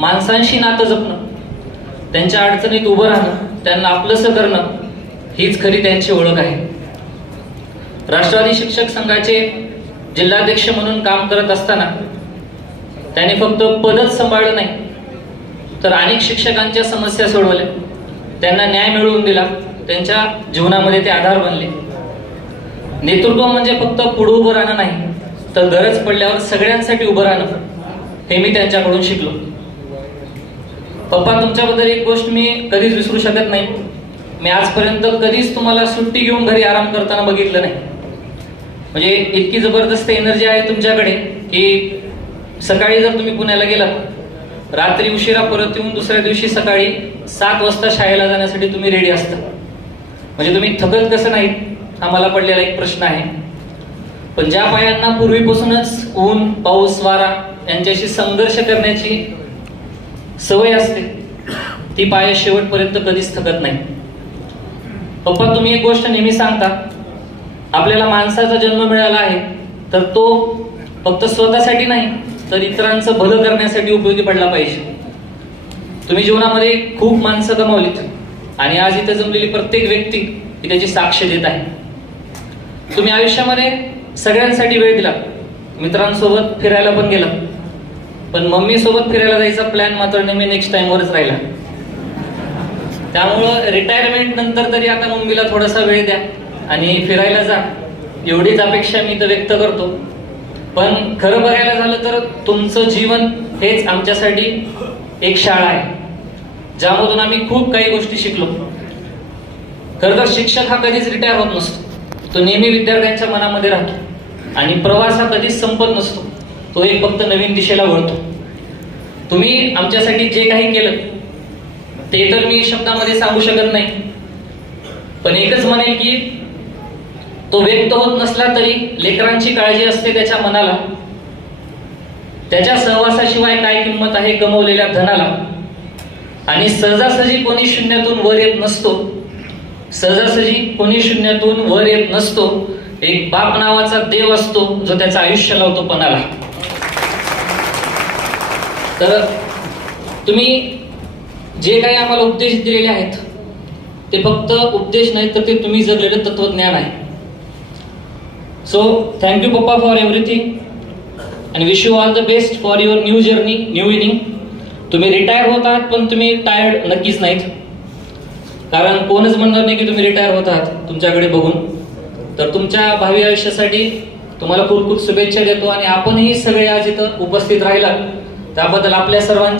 माणसांशी नातं जपणं, त्यांच्या अडचणीत उभं राहणं, त्यांना आपलंसं करणं हीच खरी त्यांची ओळख आहे. राष्ट्रवादी शिक्षक संघाचे जिल्हाध्यक्ष म्हणून काम करत असताना त्यांनी फक्त पदच सांभाळलं नाही, तर अनेक शिक्षकांच्या समस्या सोडवल्या, त्यांना न्याय मिळवून दिला, त्यांच्या जीवनामध्ये ते आधार बनले. नेतृत्व म्हणजे फक्त पुढे उभं राहणं नाही, तर गरज पडल्यावर सगळ्यांसाठी उभं राहणं, हे मी त्यांच्याकडून शिकलो. पप्पा, तुमच्याबद्दल एक गोष्ट मी कधीच विसरू शकत नाही. मी आजपर्यंत कधीच तुम्हाला सुट्टी घेऊन घरी आराम करताना बघितलं नाही. म्हणजे इतकी जबरदस्त एनर्जी आहे तुमच्याकडे की सकाळी जर तुम्ही पुण्याला गेलात, रात्री उशिरा परत येऊन दुसऱ्या दिवशी सकाळी 7 वाजता शाळेला जाण्यासाठी तुम्ही रेडी असता. म्हणजे तुम्ही थकत कसं नाहीत, हा मला पडलेला एक प्रश्न आहे. पण ज्या पायांना पूर्वीपासूनच ऊन, पाऊस, वारा यांच्याशी संघर्ष करण्याची सवय असते, ती पाय शेवटपर्यंत कधीच थकत नाही. पप्पा, तुम्ही एक गोष्ट नेहमी सांगता, आपल्याला माणसाचा जन्म मिळाला आहे तर तो फक्त स्वतःसाठी नाही, तर इतरांचं भलं करण्यासाठी उपयोगी पडला पाहिजे. तुम्ही जीवनामध्ये खूप माणसं गमावलीत आणि आज इथे जमलेली प्रत्येक व्यक्ती ही त्याची साक्ष देत आहे. तुम्ही आयुष्यामध्ये सगळ्यांसाठी वेळ दिला, मित्रांसोबत फिरायला पण गेला, पण मम्मी सोबत फिरायला जायचा प्लॅन मात्र नेहमी नेक्स्ट टाइमवरच राहिला. त्यामुळं रिटायरमेंट नंतर तरी आता मम्मीला थोडासा वेळ द्या आणि फिरायला जा, एवढीच अपेक्षा मी तर व्यक्त करतो. पण खरं बघायला झालं तर तुमचं जीवन हेच आमच्यासाठी एक शाळा आहे, ज्यामधून आम्ही खूप काही गोष्टी शिकलो. खरं तर शिक्षक हा कधीच रिटायर होत नसतो, तो नेहमी विद्यार्थ्यांच्या मनामध्ये राहतो आणि प्रवास हा कधीच संपत नसतो, तो एक फक्त नवीन दिशेला वळतो. तुम्ही आमच्यासाठी जे काही केलं ते तर मी शब्दामध्ये सांगू शकत नाही, पण एकच म्हणेल की तो व्यक्त होत नसला तरी लेकरांची काळजी असते त्याच्या मनाला, त्याच्या सहवासाशिवाय काय किंमत आहे गमवलेल्या धनाला. आणि सहजासहजी कोणी शून्यातून वर येत नसतो, सहजासहजी कोणी शून्यातून वर येत नसतो. एक बाप नावाचा देव असतो जो त्याचं आयुष्य लावतो पणाला. तर तुम्ही जे काही आम्हाला उपदेश दिलेले आहेत ते फक्त उपदेश नाहीत, तर ते तुम्ही जगलेलं तत्वज्ञान आहे. सो थँक यू पप्पा फॉर एव्हरीथिंग आणि wish you all the best for your new journey, new inning. तुम्ही रिटायर होत आहात पण तुम्ही टायर्ड नक्कीच नाहीत, कारण कोणच म्हणणार नाही की तुम्ही रिटायर होत आहात तुमच्याकडे बघून. तर तुमच्या भावी आयुष्यासाठी तुम्हाला खूप खूप शुभेच्छा देतो आणि आपणही सगळे आज इथं उपस्थित राहिलात त्याबद्दल आपल्या सर्वांचे